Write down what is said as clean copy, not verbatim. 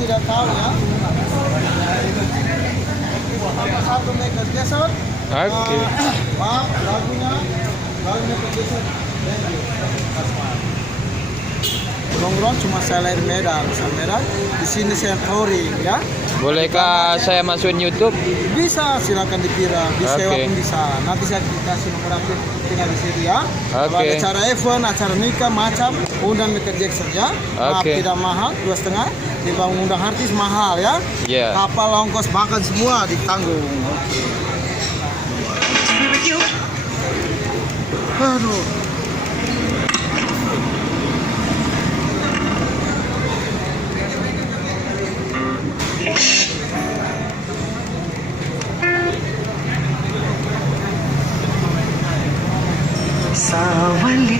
tidak tahu ya. Satu meter geser. Oke. Maaf, lagunya meter geser. Thank you. Nongkrong cuma saya lahir Medan, Medan. Di sini saya touring ya. Bolehkah saya masukin YouTube? Bisa, silakan dipira, disewa Oke. pun bisa. Nanti saya kasih nomor HP tinggal di situ ya. Kalau Oke. ada acara event, acara nikah macam, undang Michael Jackson ya. Maaf, Oke. tidak mahal, 2,5. Di bangun undang artis mahal ya. Iya. Kapal, ongkos, makan semua ditanggung. Oke. Aduh. Sawali